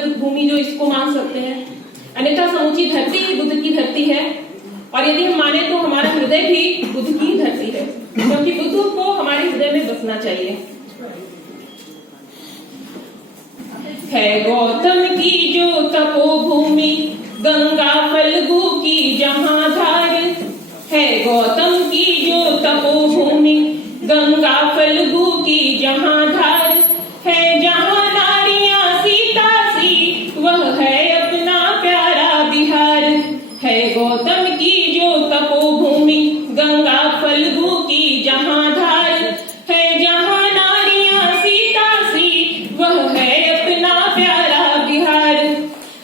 मगध भूमि जो इसको मान सकते हैं, अन्यथा समूची धरती ही बुद्ध की धरती है। और यदि हम माने तो हमारा हृदय भी बुद्ध की धरती है, क्योंकि बुद्ध को हमारे हृदय में बसना चाहिए। है गौतम की जो तपोभूमि, गंगा फल्गु की जहां धार। है गौतम की जो तपोभूमि, गंगा फल्गु की जहां धार। है जहां नारियां सीता सी, वह है अपना प्यारा बिहार। है गौतम की जो तपोभूमि, गंगा फल्गु की जहां धार। है जहां नारियां सीता सी, वह है अपना प्यारा बिहार।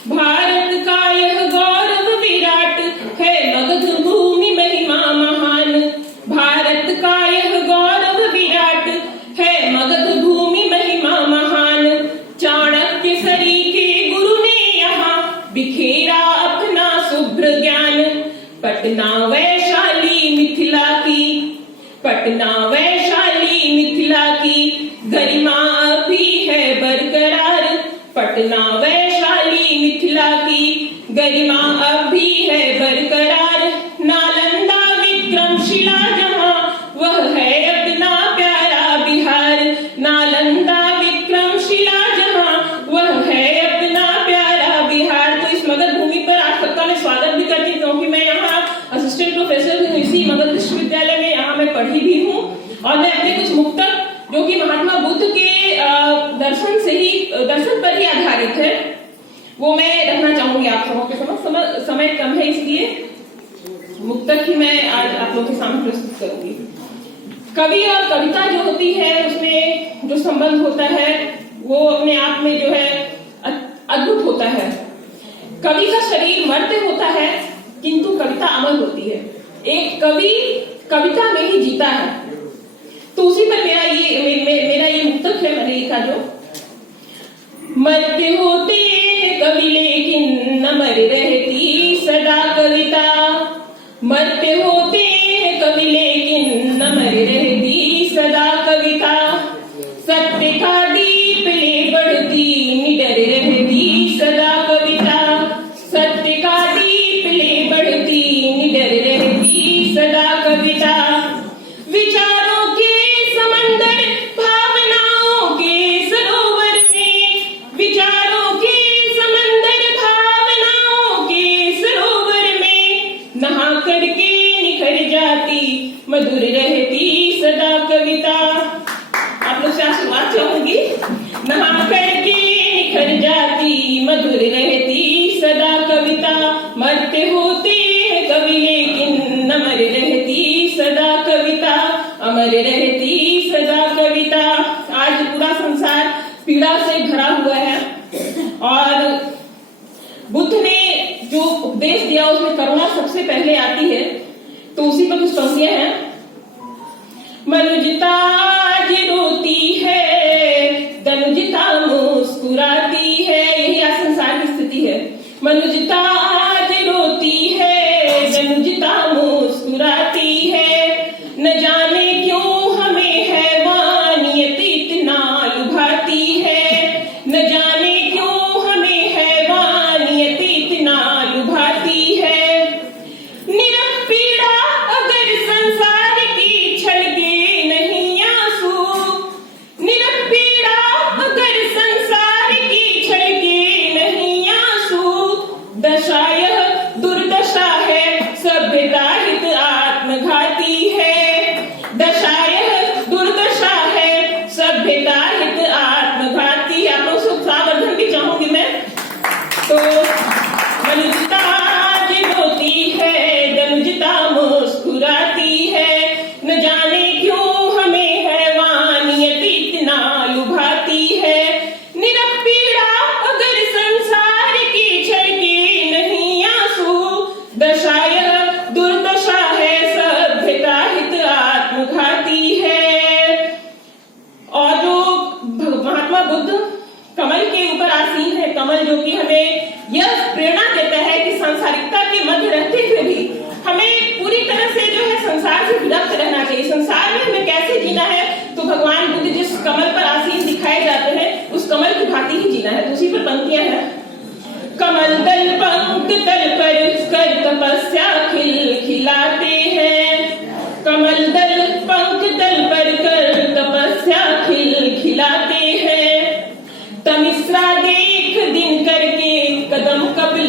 भारत का यह गौरव विराट, है मगध भूमि महिमा महान। भारत का यह गौरव विराट, है मगध भूमि महिमा महान। चाणक्य सरीखे गुरु ने यहाँ बिखेरा अपना शुभ्र ज्ञान। पटना वैशाली मिथिला की, पटना वैशाली मिथिला की गरिमा भी है बरकरार। पटना वैशाली मिथिला की गरिमा अब भी है बरकरार। नालंदा विक्रमशिला जहां, वह है अपना प्यारा बिहार। नालंदा विक्रमशिला जहां, वह है अपना प्यारा बिहार। तो इस मगध भूमि पर आज सबका मैं स्वागत भी करती हूँ, क्योंकि मैं यहाँ असिस्टेंट प्रोफेसर हूँ इसी मगध विश्वविद्यालय में। यहाँ मैं पढ़ी भी हूँ और मैं अपने कुछ मुक्तक जो कि महात्मा बुद्ध के दर्शन पर ही आधारित है, वो मैं रखना चाहूंगी आप सबों के समझ। समय कम है, इसलिए मुक्तक ही मैं आज आप लोगों के सामने प्रस्तुत करूंगी। कवि और कविता जो होती है, उसमें जो संबंध होता है वो अपने आप में जो है अद्भुत होता है। कवि का शरीर मर्त्य होता है, किंतु कविता अमर होती है। एक कवि कविता में ही जीता है। तो उसी पर मेरा ये मुक्तक है, मैंने लिखा जो मर्त्य होते कवि लेकिन अमर रहती सदा कविता। मर्त्य होते कवि लेकिन अमर रहती सदा कविता। सत्य का दीप ले बढ़ती निडर रहती सदा कविता। सत्य का दीप ले बढ़ती निडर रहती सदा कविता। विचारों के समंदर भावनाओं के सरोवर में, विचारों के समंदर भावनाओं के सरोवर में नहा करके निखर जाती मधुर रहती सदा कविता। आप लोग से आशीर्वाद चाहूंगी। नहा करके निखर जाती मधुर रहती सदा कविता। मरते होते कवि लेकिन अमर रहती सदा कविता। अमर रहती सदा कविता। आज पूरा संसार पीड़ा से भरा हुआ है और बुद्ध ने जो उपदेश दिया उसमें करुणा सबसे पहले आती है। तो उसी पर कुछ पंक्तियां हैं। मनुजता आज रोती है, दनुजता मुस्कुराती है। यही आज संसार की स्थिति है। मनुजता आज रोती है, दनुजता मुस्कुराती है। न जाने क्यों हमें हैवानियत इतना लुभाती है। न जाने क्यों हमें हैवानियत इतना लुभाती है। निरख पीड़ा अगर संसार की छलके नहीं आंसू। निरख पीड़ा अगर संसार की छलके नहीं आंसू। दशा यह दुर्दशा है, सभ्यता हित आत्मघाती है। दशा यह दुर्दशा है, सभ्यता हित आत्मघाती। आप लोग सुख सावर्धन भी चाहूंगी मैं। तो मनुजता आज रोती है, दनुजता मुस्कुराती है। न जाने क्यों हमें हैवानियत इतना लुभाती है। निरख पीड़ा अगर संसार की छलके नहीं आंसू। दशा यह दुर्दशा है, सभ्यता हित आत्मघाती है। और जो महात्मा बुद्ध कमल के ऊपर आसीन है, कमल जो कि हमें यह प्रेरणा देता है कि सांसारिकता के मध्य रहते हुए भी हमें पूरी तरह से जो है संसार से विरक्त रहना चाहिए। संसार में हमें कैसे जीना है, तो भगवान बुद्ध जिस कमल पर आसीन दिखाए जाते हैं उस कमल की भांति ही जीना है। तो उसी पर पंक्तियां हैं।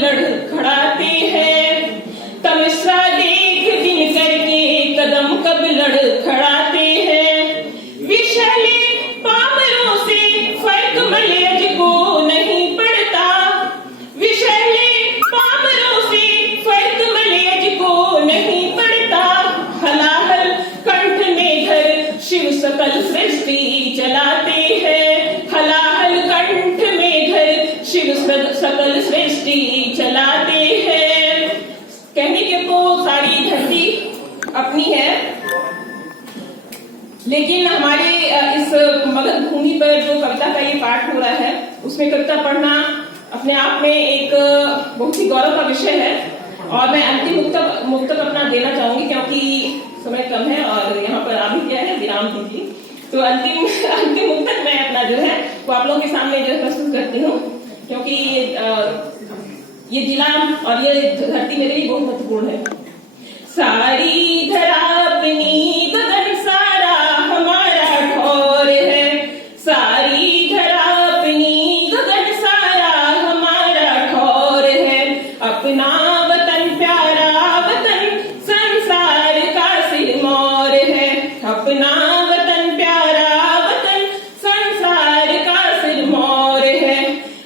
लड़खड़ाते हैं, तमस्सा देख दिन करके कदम कब लड़खड़ाते हैं। विषैले पामरों से फर्क मलयज को नहीं पड़ता, विषैले पामरों से फर्क मलयज को नहीं पड़ता। हलाहल कंठ में धर शिव सकल सृष्टि चलाते हैं, हलाहल कंठ में धर शिव सकल सृष्टि चलाते हैं। कहने के तो सारी धरती अपनी है, लेकिन हमारे इस मगध भूमि पर जो कविता का ये पाठ हो रहा है, उसमें कविता पढ़ना अपने आप में एक बहुत ही गौरव का विषय है। और मैं अंतिम मुक्तक अपना देना चाहूंगी, क्योंकि समय कम है और यहाँ पर अभी क्या है, विराम दीजिए। तो अंतिम मुक्तक मैं अपना जो है वो आप लोगों के सामने जो है प्रस्तुत करती हूँ, क्योंकि ये जिला और ये धरती मेरे लिए बहुत महत्वपूर्ण है। सारी धरा अपनी गगन सारा हमारा ठौर है, सारी धरा अपनी गगन सारा हमारा ठौर है। अपना वतन प्यारा वतन संसार का सिरमौर है, अपना वतन प्यारा वतन संसार का सिरमौर है।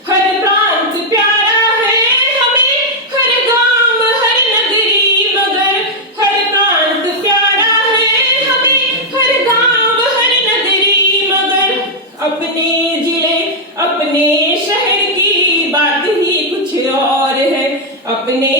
हर प्रांत प्यारा है हमें, हर गांव हर नगरी मगर, हर प्रांत प्यारा है हमें, हर गांव हर नगरी मगर। अपने जिले अपने शहर की बात ही कुछ और है, अपने